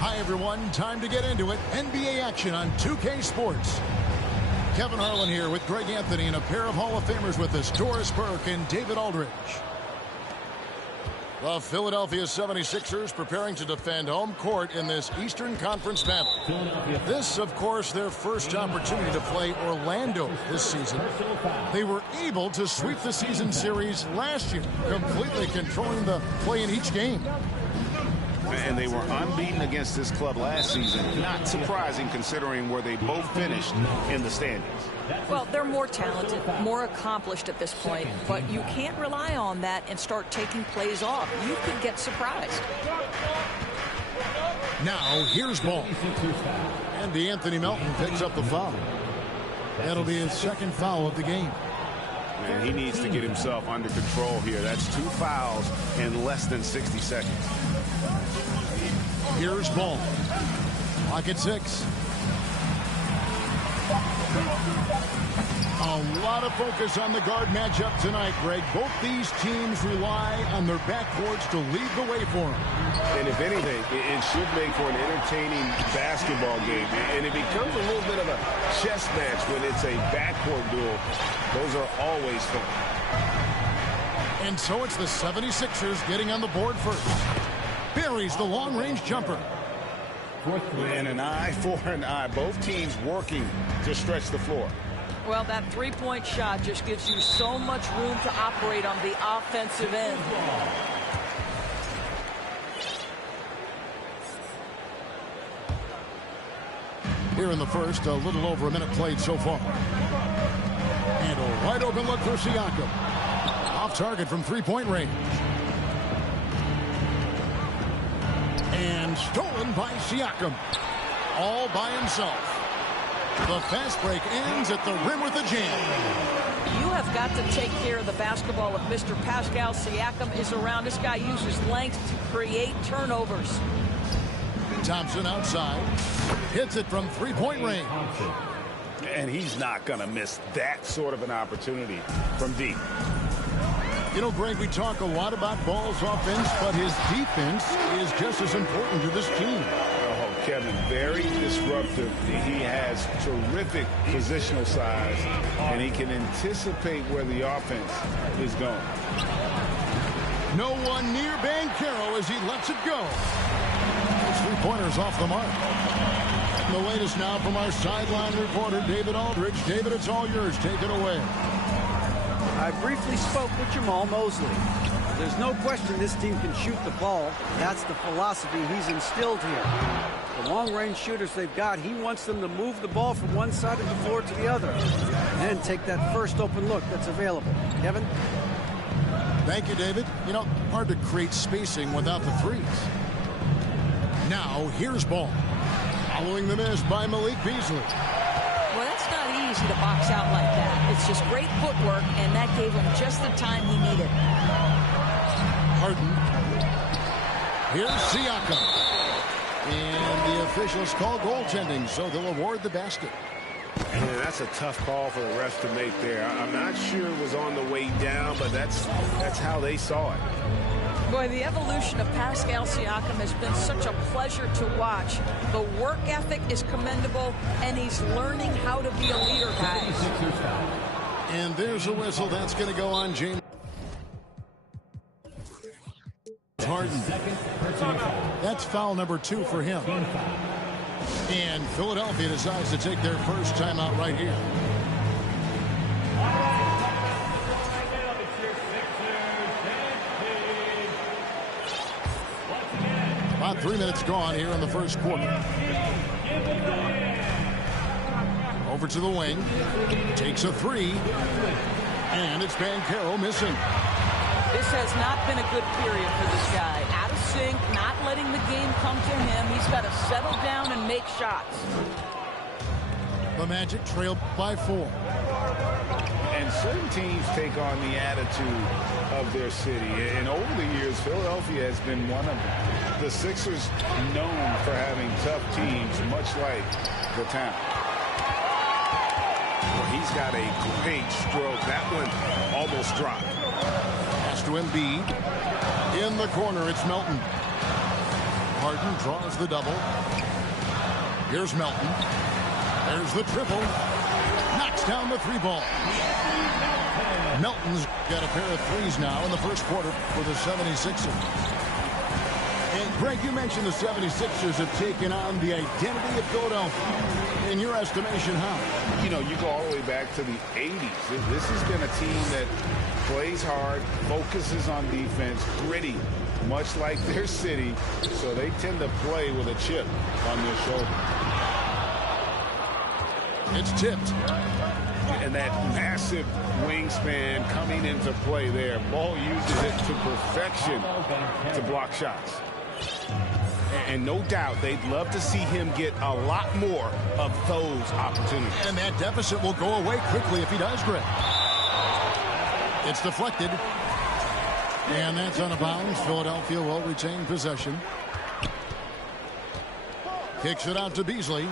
Hi, everyone. Time to get into it. NBA action on 2K Sports. Kevin Harlan here with Greg Anthony and a pair of Hall of Famers with us, Doris Burke and David Aldridge. The Philadelphia 76ers preparing to defend home court in this Eastern Conference battle. This, of course, their first opportunity to play Orlando this season. They were able to sweep the season series last year, completely controlling the play in each game. And they were unbeaten against this club last season. Not surprising considering where they both finished in the standings. Well, they're more talented, more accomplished at this point, but you can't rely on that and start taking plays off. You could get surprised. Now, here's ball. And Anthony Melton picks up the foul. That'll be his second foul of the game. And he needs to get himself under control here. That's 2 fouls in less than 60 seconds. Here's ball. Clock at 6. A lot of focus on the guard matchup tonight, Greg. Both these teams rely on their backcourts to lead the way for them. And if anything, it should make for an entertaining basketball game. And it becomes a little bit of a chess match when it's a backcourt duel. Those are always fun. And so it's the 76ers getting on the board first. Buries the long-range jumper. And an eye for an eye. Both teams working to stretch the floor. Well, that three-point shot just gives you so much room to operate on the offensive end. Here in the first, a little over a minute played so far. And a wide open look for Siakam. Off target from three-point range. And stolen by Siakam. All by himself. The fast break ends at the rim with a jam. You have got to take care of the basketball if Mr. Pascal Siakam is around. This guy uses length to create turnovers. Thompson outside. Hits it from three-point range. And he's not going to miss that sort of an opportunity from deep. You know, Greg, we talk a lot about Ball's offense, but his defense is just as important to this team. Oh, Kevin, very disruptive. He has terrific positional size, and he can anticipate where the offense is going. No one near Banchero as he lets it go. Those three-pointers off the mark. And the latest now from our sideline reporter, David Aldridge. David, it's all yours. Take it away. I briefly spoke with Jamal Mosley. There's no question this team can shoot the ball. That's the philosophy he's instilled here. The long-range shooters they've got, he wants them to move the ball from one side of the floor to the other. And then take that first open look that's available. Kevin? Thank you, David. You know, hard to create spacing without the threes. Now, here's Ball. Following the miss by Malik Beasley. Well, that's not easy to box out like that. It's just great footwork, and that gave him just the time he needed. Harden. Here's Siakam. And the officials call goaltending, so they'll award the basket. Yeah, that's a tough call for the refs to make there. I'm not sure it was on the way down, but that's how they saw it. Boy, the evolution of Pascal Siakam has been such a pleasure to watch. The work ethic is commendable, and he's learning how to be a leader, guys. And there's a whistle. That's going to go on James Harden. That's foul number 2 for him. And Philadelphia decides to take their first timeout right here. About 3 minutes gone here in the first quarter. Over to the wing. Takes a 3. And it's Banchero missing. This has not been a good period for this guy. Out of sync, not letting the game come to him. He's got to settle down and make shots. The Magic trail by 4. And certain teams take on the attitude of their city. And over the years, Philadelphia has been one of them. The Sixers known for having tough teams, much like the town. Well, he's got a great stroke. That one almost dropped. Pass to Embiid. In the corner, it's Melton. Harden draws the double. Here's Melton. There's the triple. Knocks down the 3-ball. Melton's got a pair of threes now in the first quarter for the 76ers. And Greg, you mentioned the 76ers have taken on the identity of Philadelphia. In your estimation, how? You know, you go all the way back to the 80s. This has been a team that plays hard, focuses on defense, gritty, much like their city. So they tend to play with a chip on their shoulder. It's tipped. And that massive wingspan coming into play there. Ball uses it to perfection to block shots. And no doubt they'd love to see him get a lot more of those opportunities. And that deficit will go away quickly if he does, Greg. It's deflected. And that's out of bounds. Philadelphia will retain possession. Kicks it out to Beasley.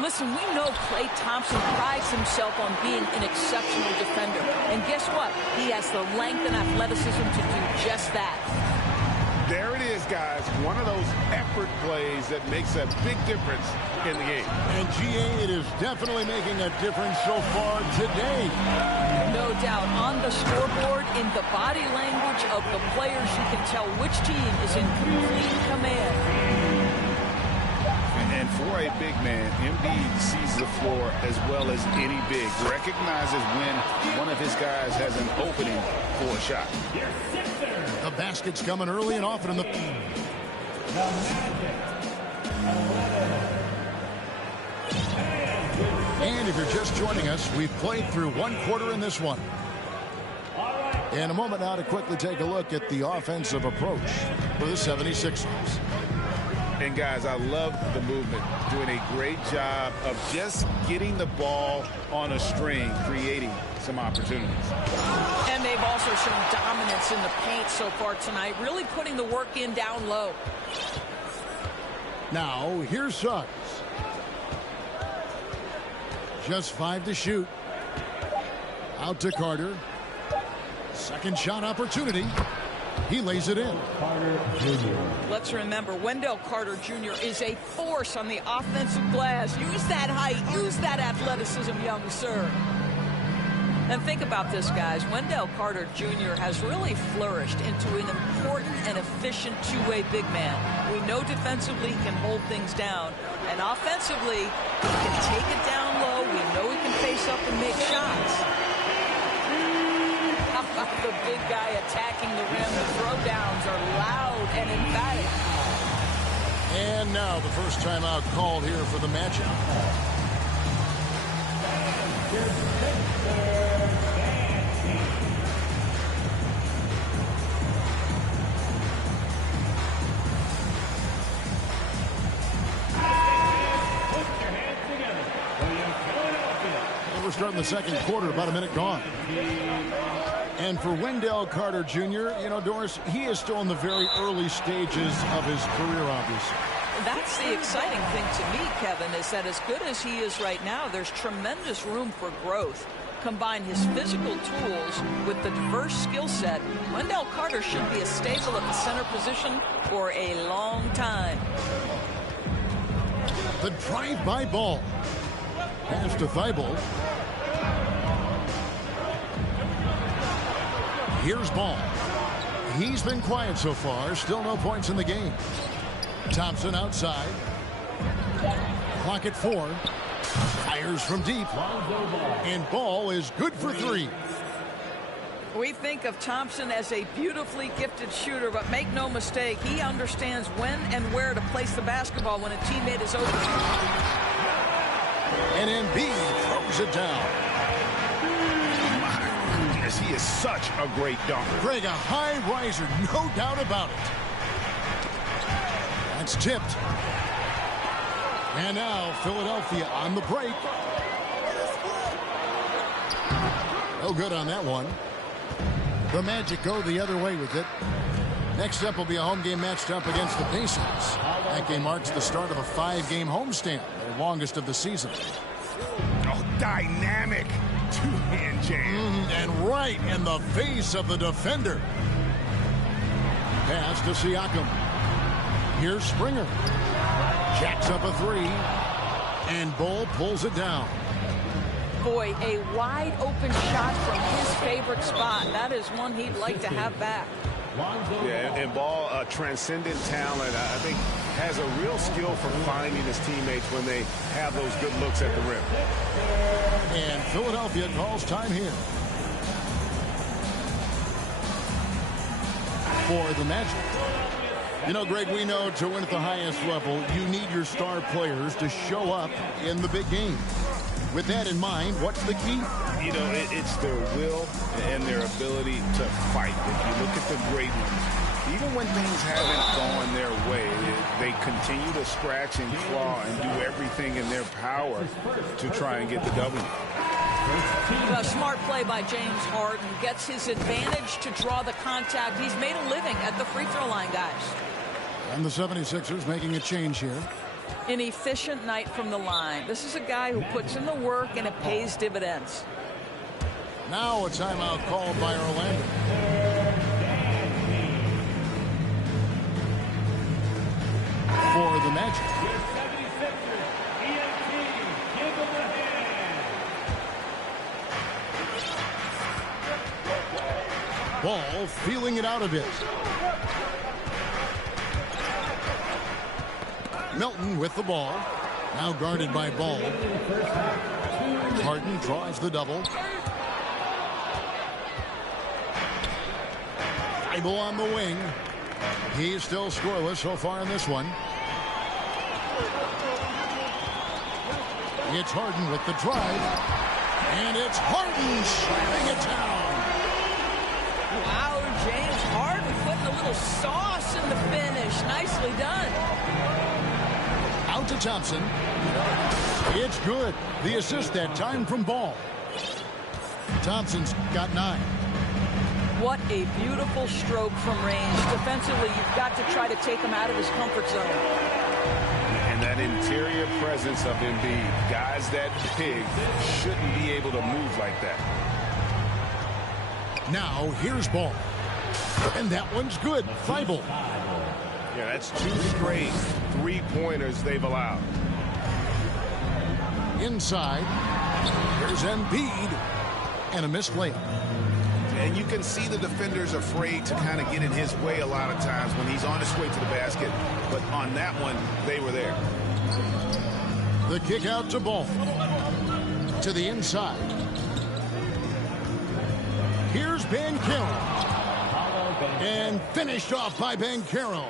Listen, we know Klay Thompson prides himself on being an exceptional defender. And guess what? He has the length and athleticism to do just that. There it is, guys. One of those effort plays that makes a big difference in the game. And GA, it is definitely making a difference so far today. No doubt. On the scoreboard, in the body language of the players, you can tell which team is in complete command. And for a big man, Embiid sees the floor as well as any big. Recognizes when one of his guys has an opening for a shot. The basket's coming early and often in the... And if you're just joining us, we've played through one quarter in this one. In a moment now to quickly take a look at the offensive approach for the 76ers. And guys, I love the movement. Doing a great job of just getting the ball on a string, creating some opportunities. And they've also shown dominance in the paint so far tonight, really putting the work in down low. Now, here's Suggs. Just 5 to shoot. Out to Carter. Second shot opportunity. He lays it in. Let's remember, Wendell Carter Jr. is a force on the offensive glass. Use that height, use that athleticism, young sir. And think about this, guys. Wendell Carter Jr. has really flourished into an important and efficient two-way big man. We know defensively he can hold things down. And offensively, he can take it down low. We know he can face up and make shots. How about the big guy attacking the rim? The throwdowns are loud and emphatic. And now the first timeout called here for the Magic. We're starting the second quarter, about a minute gone. And for Wendell Carter Jr., you know, Doris, he is still in the very early stages of his career, obviously. That's the exciting thing to me, Kevin, is that as good as he is right now, there's tremendous room for growth. Combine his physical tools with the diverse skill set, Wendell Carter should be a staple at the center position for a long time. The drive-by ball. Pass to Thibault. Here's Ball. He's been quiet so far. Still no points in the game. Thompson outside. Clock at 4. Fires from deep. And Ball is good for 3. We think of Thompson as a beautifully gifted shooter, but make no mistake, he understands when and where to place the basketball when a teammate is open. And Embiid throws it down. My goodness, he is such a great dunker. Greg, a high riser, no doubt about it. That's tipped. And now Philadelphia on the break. No good on that one. The Magic go the other way with it. Next up will be a home game matched up against the Pacers. That game marks the start of a 5-game homestand, the longest of the season. Oh, dynamic two-hand jam. And right in the face of the defender. Pass to Siakam. Here's Springer. Jacks up a 3. And Bull pulls it down. Boy, a wide open shot from his favorite spot. That is one he'd like to have back. Yeah, and Ball, a transcendent talent, I think has a real skill for finding his teammates when they have those good looks at the rim. And Philadelphia calls time here. For the Magic. You know, Greg, we know to win at the highest level, you need your star players to show up in the big game. With that in mind, what's the key? You know, it's their will and their ability to fight. If you look at the great ones, even when things haven't gone their way, they continue to scratch and claw and do everything in their power to try and get the W. A smart play by James Harden gets his advantage to draw the contact. He's made a living at the free throw line, guys. And the 76ers making a change here. An efficient night from the line. This is a guy who puts in the work and it pays dividends. Now a timeout called by Orlando. For the Magic. Ball feeling it out a bit. Milton with the ball. Now guarded by Ball. Harden draws the double. Thibault on the wing. He's still scoreless so far in this one. It's Harden with the drive. And it's Harden slamming it down. Wow, James Harden putting a little sauce in the finish. Nicely done. Out to Thompson. It's good. The assist that time from Ball. Thompson's got 9. What a beautiful stroke from range. Defensively, you've got to try to take him out of his comfort zone. And that interior presence of Embiid, guys that big shouldn't be able to move like that. Now here's Ball. And that one's good. Thibault. Yeah, that's 2 straight three-pointers they've allowed. Inside. Here's Embiid. And a missed layup. And you can see the defenders afraid to kind of get in his way a lot of times when he's on his way to the basket. But on that one, they were there. The kick out to Ball. To the inside. Here's Banchero. And finished off by Banchero.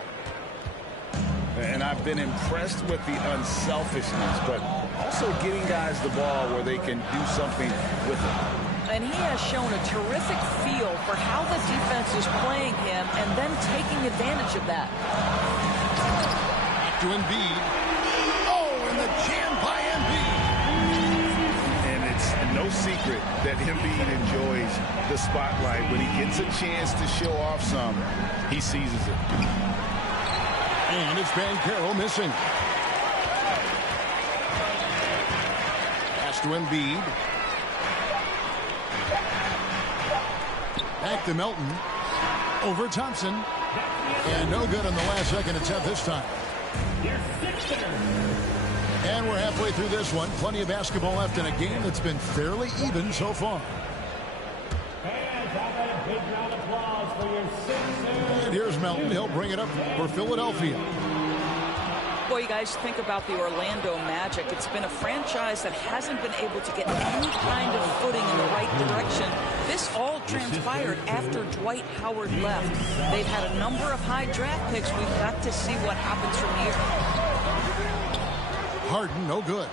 And I've been impressed with the unselfishness, but also getting guys the ball where they can do something with it. And he has shown a terrific feel for how the defense is playing him and then taking advantage of that. Back to Embiid. Oh, and the jam by Embiid. And it's no secret secret that Embiid enjoys the spotlight. When he gets a chance to show off some, he seizes it. And it's Banchero missing. Pass to Embiid. Back to Melton. Over Thompson. And no good on the last second attempt this time. And we're halfway through this one. Plenty of basketball left in a game that's been fairly even so far. And here's Melton. He'll bring it up for Philadelphia. Boy, you guys think about the Orlando Magic. It's been a franchise that hasn't been able to get any kind of footing in the right direction. This all transpired after Dwight Howard left. They've had a number of high draft picks. We've got to see what happens from here. Harden, no good.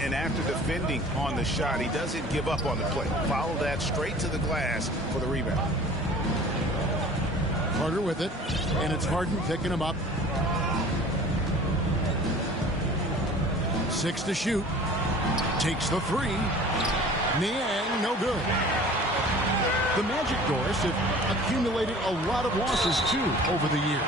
And after defending on the shot, he doesn't give up on the play. Follow that straight to the glass for the rebound. Carter with it, and it's Harden picking him up. 6 to shoot. Takes the 3. Niang, no good. The Magic, Doris, have accumulated a lot of losses, too, over the years.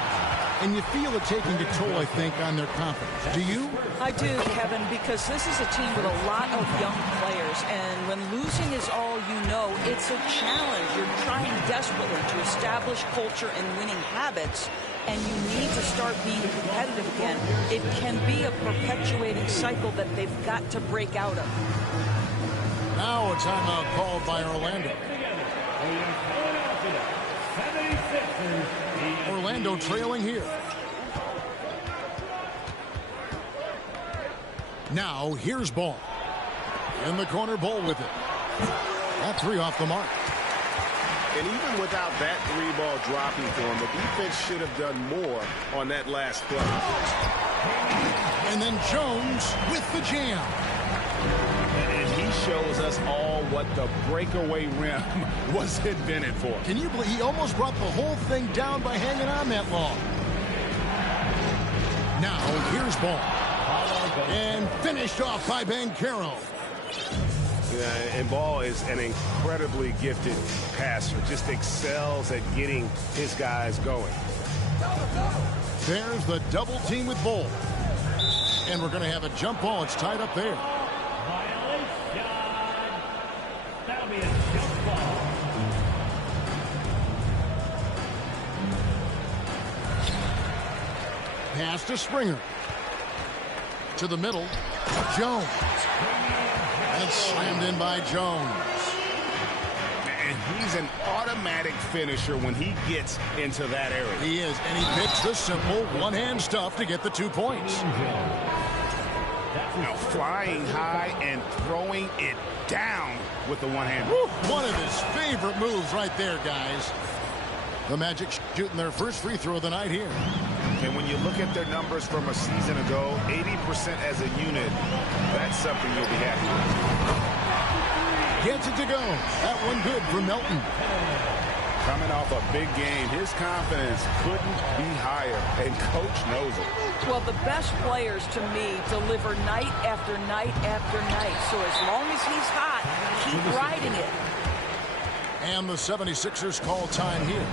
And you feel it taking a toll, I think, on their confidence. Do you? I do, Kevin, because this is a team with a lot of young players. And when losing is all you know, it's a challenge. You're trying desperately to establish culture and winning habits. And you need to start being competitive again. It can be a perpetuating cycle that they've got to break out of. Now a timeout called by Orlando. Orlando trailing here. Now here's Ball. In the corner, Ball with it. That 3 off the mark. And even without that 3-ball dropping for him, the defense should have done more on that last play. And then Jones with the jam. And he shows us all what the breakaway rim was invented for. Can you believe he almost brought the whole thing down by hanging on that long? Now here's Ball. And finished off by Banchero. Yeah, and Ball is an incredibly gifted passer. Just excels at getting his guys going. There's the double team with Ball. And we're going to have a jump ball. It's tied up there. That'll be a jump ball. Pass to Springer. To the middle. Jones. And it's slammed in by Jones. And he's an automatic finisher when he gets into that area. He is, and he picks the simple one-hand stuff to get the 2 points. Now flying high and throwing it down with the one-hand. One of his favorite moves right there, guys. The Magic shooting their first free throw of the night here. And when you look at their numbers from a season ago, 80% as a unit, that's something you'll be happy with. Gets it to go. That one good for Melton. Coming off a big game, his confidence couldn't be higher, and coach knows it. Well, the best players, to me, deliver night after night after night. So as long as he's hot, keep riding it. And the 76ers call time here.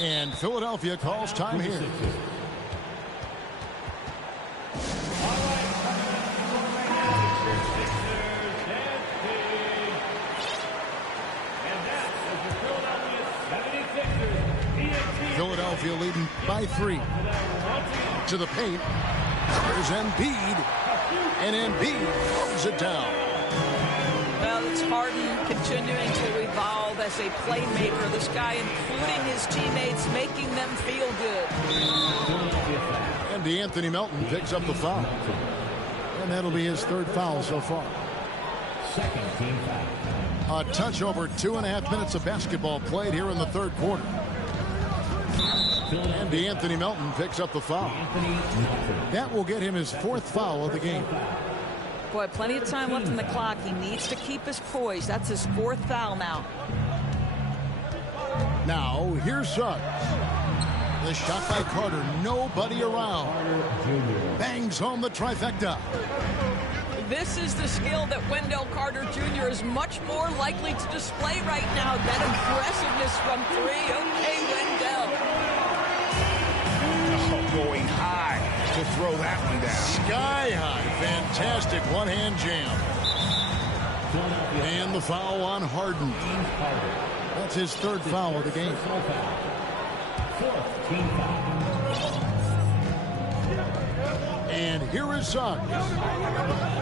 And Philadelphia calls time here. Philadelphia leading by 3. To the paint. There's Embiid. And Embiid throws it down. Well, it's Harden continuing to evolve as a playmaker. This guy, including his teammates, making them feel good. And And Anthony Melton picks up the foul. And that'll be his third foul so far. Second team foul. A touch over 2.5 minutes of basketball played here in the third quarter. And Anthony Melton picks up the foul. That will get him his fourth foul of the game. Boy, plenty of time left in the clock. He needs to keep his poise. That's his fourth foul now. Now, here's Suggs. The shot by Carter. Nobody around. Bangs home the trifecta. This is the skill that Wendell Carter Jr. is much more likely to display right now. That aggressiveness from three. Okay, Wendell. Oh, going high to throw that one down. Sky high. Fantastic one-hand jam. And the foul on Harden. That's his third foul of the game. Fourth team foul. And here is Suggs.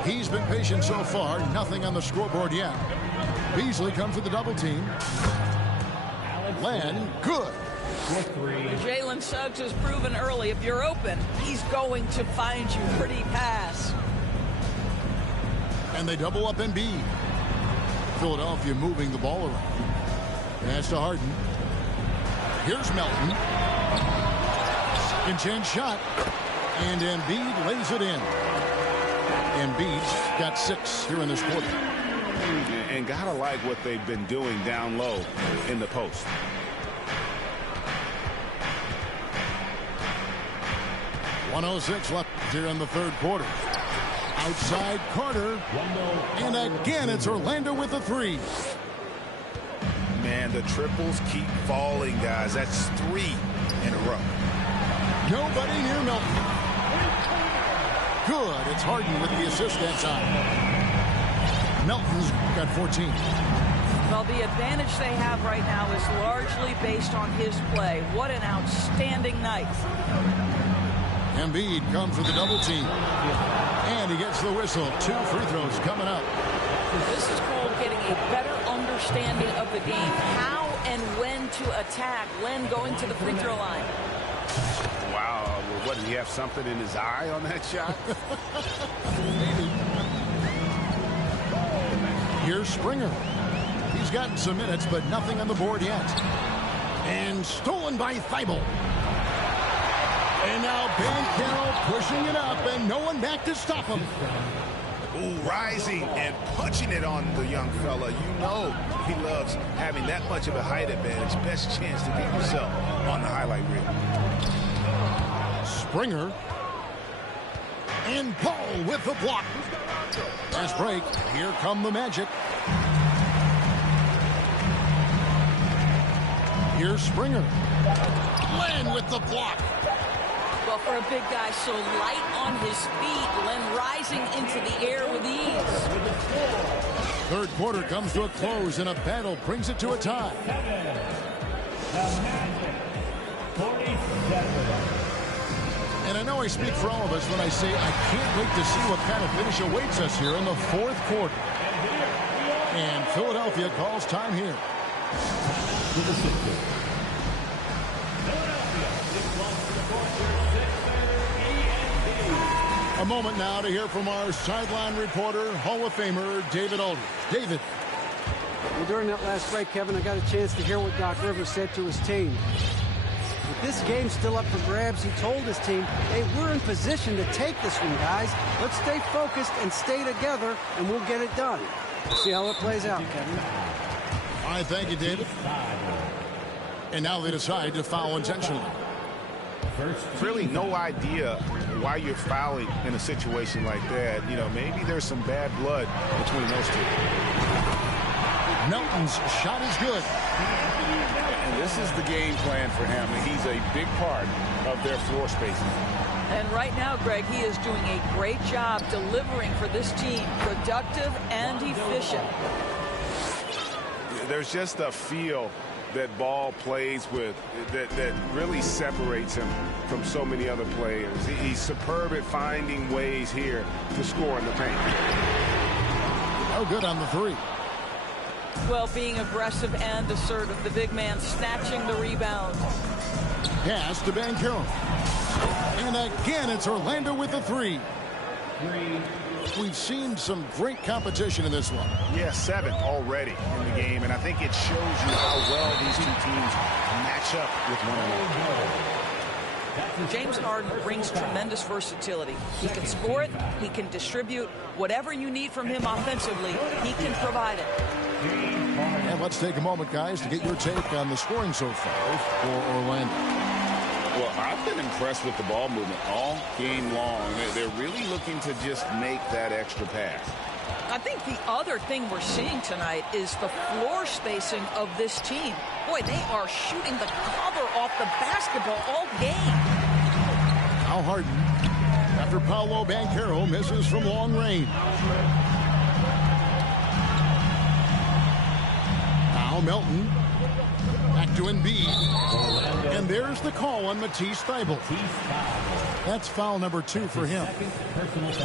He's been patient so far. Nothing on the scoreboard yet. Beasley comes with the double team. Len, good. Jalen Suggs has proven early, if you're open, he's going to find you. Pretty pass. And they double up Embiid. Philadelphia moving the ball around. Pass to Harden. Here's Melton. Second chance shot. And Embiid lays it in. Embiid's got 6 here in this quarter. And gotta like what they've been doing down low in the post. .106 left here in the third quarter. Outside Carter. And again, it's Orlando with the 3. Man, the triples keep falling, guys. That's 3 in a row. Nobody near Melton. Good. It's Harden with the assist that time. Melton's got 14. Well, the advantage they have right now is largely based on his play. What an outstanding night. Embiid comes with the double team. And he gets the whistle. 2 free throws coming up. This is called getting a better understanding of the game. How and when to attack. Len going to the free throw line. Wow. What, did he have something in his eye on that shot? Here's Springer. He's gotten some minutes, but nothing on the board yet. And stolen by Thibault. And now Ben Carroll pushing it up, and no one back to stop him. Ooh, rising and punching it on the young fella. You know he loves having that much of a height advantage. Best chance to get yourself on the highlight reel. Springer. And Paul with the block. Last break. Here come the Magic. Here's Springer. Len with the block. Well, for a big guy so light on his feet, Len rising into the air with ease. Third quarter comes to a close, and a battle brings it to a tie. And I know I speak for all of us when I say I can't wait to see what kind of finish awaits us here in the fourth quarter. And Philadelphia calls time here. A moment now to hear from our sideline reporter, Hall of Famer David Aldridge. David. Well, during that last break, Kevin, I got a chance to hear what Doc Rivers said to his team. With this game still up for grabs, he told his team, hey, we're in position to take this one, guys. Let's stay focused and stay together, and we'll get it done. See how it plays out, Kevin. All right, thank you, David. And now they decide to foul intentionally. Really no idea why you're fouling in a situation like that. You know, maybe there's some bad blood between those two. Melton's shot is good. And this is the game plan for him. He's a big part of their floor spacing. And right now, Greg, he is doing a great job delivering for this team. Productive and efficient. There's just a feel that Ball plays with that really separates him from so many other players. He's superb at finding ways here to score in the paint. Oh, good on the 3. Well, being aggressive and assertive, the big man snatching the rebound. Pass to Banchero. And again, it's Orlando with the three. We've seen some great competition in this one. Yeah, 7 already in the game, and I think it shows you how well these two teams match up with one another. James Harden brings tremendous versatility. He can score it, he can distribute. Whatever you need from him offensively, he can provide it. And let's take a moment, guys, to get your take on the scoring so far for Orlando. Well, I've been impressed with the ball movement all game long. They're really looking to just make that extra pass. I think the other thing we're seeing tonight is the floor spacing of this team. Boy, they are shooting the cover off the basketball all game. Now Harden, after Paolo Banchero misses from long range. Now Melton. Back to Embiid. And there's the call on Matisse Thybulle. That's foul number 2 for him.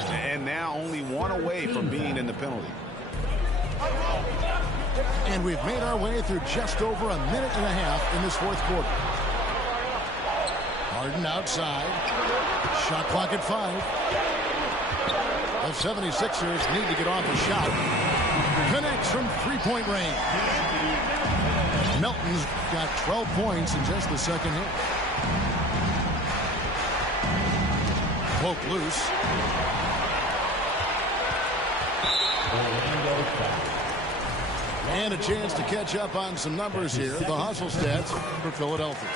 And now only 1 away from being in the penalty. And we've made our way through just over a minute and a half in this fourth quarter. Harden outside. Shot clock at 5. The 76ers need to get off a shot. Connects from three-point range. Melton's got 12 points in just the second hit. Poke loose. And a chance to catch up on some numbers here. The hustle stats for Philadelphia.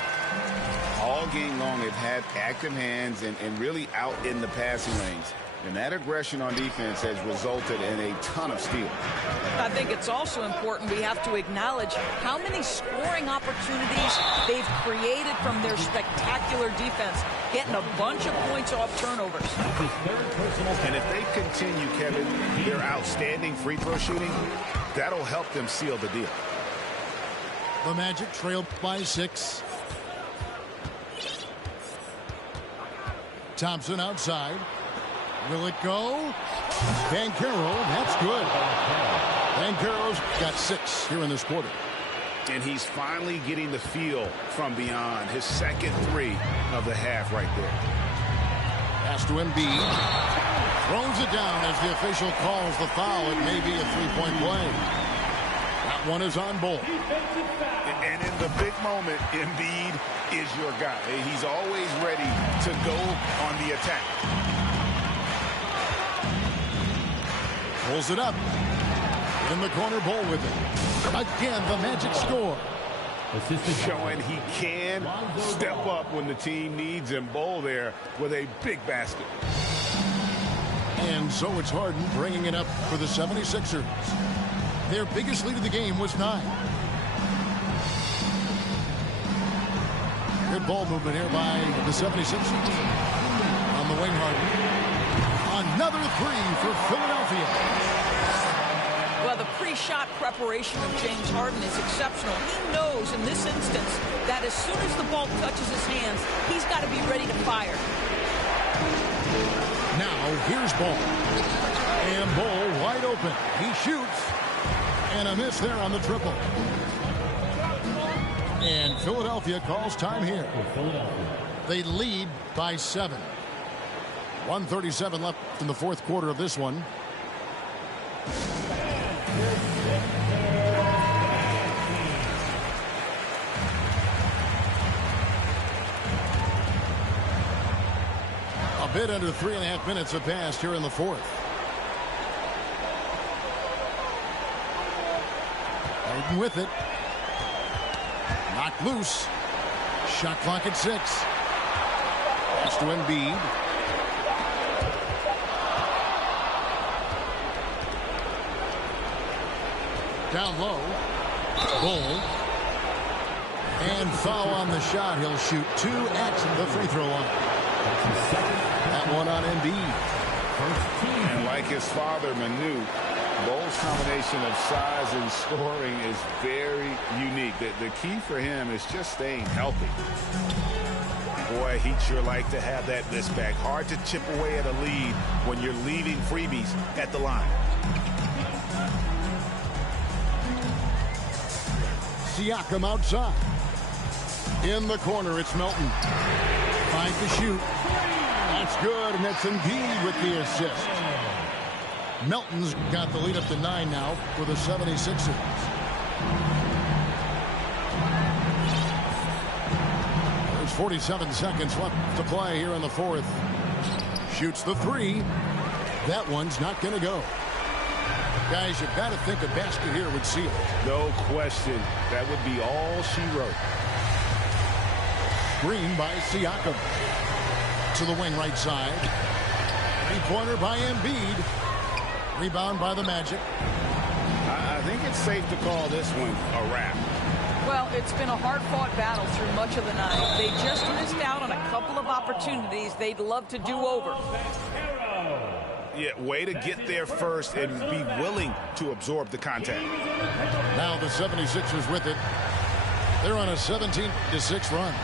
All game long, they've had active hands and really out in the passing lanes. And that aggression on defense has resulted in a ton of steals. I think it's also important we have to acknowledge how many scoring opportunities they've created from their spectacular defense, getting a bunch of points off turnovers. And if they continue, Kevin, their outstanding free throw shooting, that'll help them seal the deal. The Magic trail by 6. Thompson outside. Will it go? Banchero, that's good. Banchero's got 6 here in this quarter. And he's finally getting the feel from beyond. His second 3 of the half right there. Pass to Embiid. Throws it down as the official calls the foul. It may be a three-point play. That one is on Bull. And in the big moment, Embiid is your guy. He's always ready to go on the attack. Pulls it up. In the corner, Bull with it. Again, the Magic score. Showing he can step up when the team needs him. Bull there with a big basket. And so it's Harden bringing it up for the 76ers. Their biggest lead of the game was 9. Good ball movement here by the 76ers. On the wing, Harden. Another 3 for Philadelphia. Well, the pre-shot preparation of James Harden is exceptional. He knows in this instance that as soon as the ball touches his hands, he's got to be ready to fire. Now, here's Ball. And Ball wide open. He shoots. And a miss there on the triple. And Philadelphia calls time here. They lead by 7. 1:37 left in the fourth quarter of this one. A bit under 3.5 minutes have passed here in the fourth. Harden with it. Knocked loose. Shot clock at 6. Pass to Embiid. Down low. Bull. And foul on the shot. He'll shoot 2 at the free throw line. That one on Embiid. And like his father, Manu, Bull's combination of size and scoring is very unique. The key for him is just staying healthy. Boy, he'd sure like to have that this back. Hard to chip away at a lead when you're leaving freebies at the line. Siakam outside. In the corner, it's Melton. Tried to shoot. That's good, and that's Embiid with the assist. Melton's got the lead up to 9 now for the 76ers. There's 47 seconds left to play here in the fourth. Shoots the three. That one's not going to go. Guys, you've got to think a basket here would seal it. No question. That would be all she wrote. Screen by Siakam. To the wing right side. Three-pointer by Embiid. Rebound by the Magic. I think it's safe to call this one a wrap. Well, it's been a hard-fought battle through much of the night. They just missed out on a couple of opportunities they'd love to do over. Yeah, way to get there first and be willing to absorb the contact. Now the 76ers with it. They're on a 17-6 run.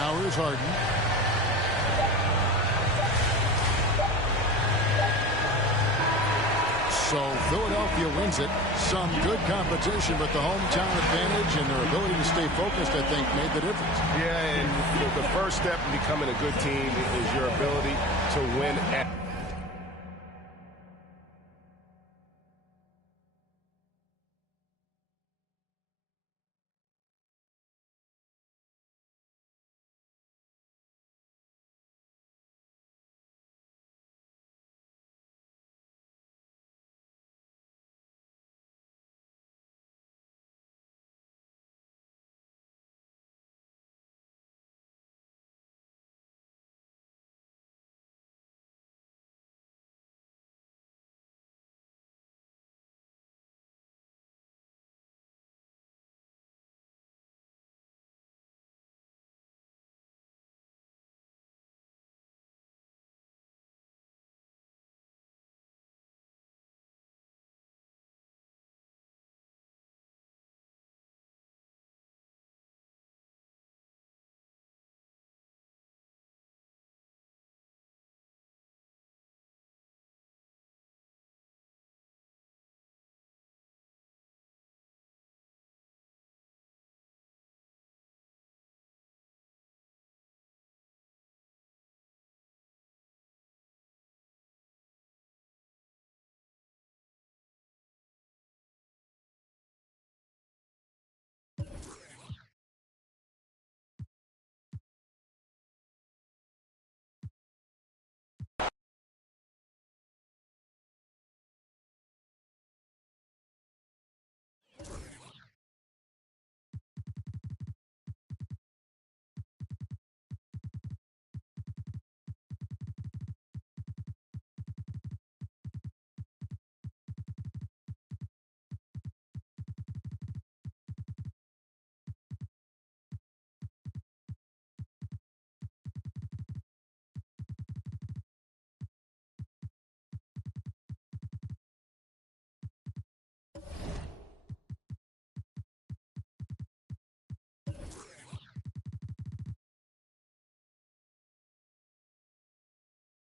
Now here's Harden. So Philadelphia wins it. Some good competition, but the hometown advantage and their ability to stay focused, I think, made the difference. Yeah, and the first step in becoming a good team is your ability to win at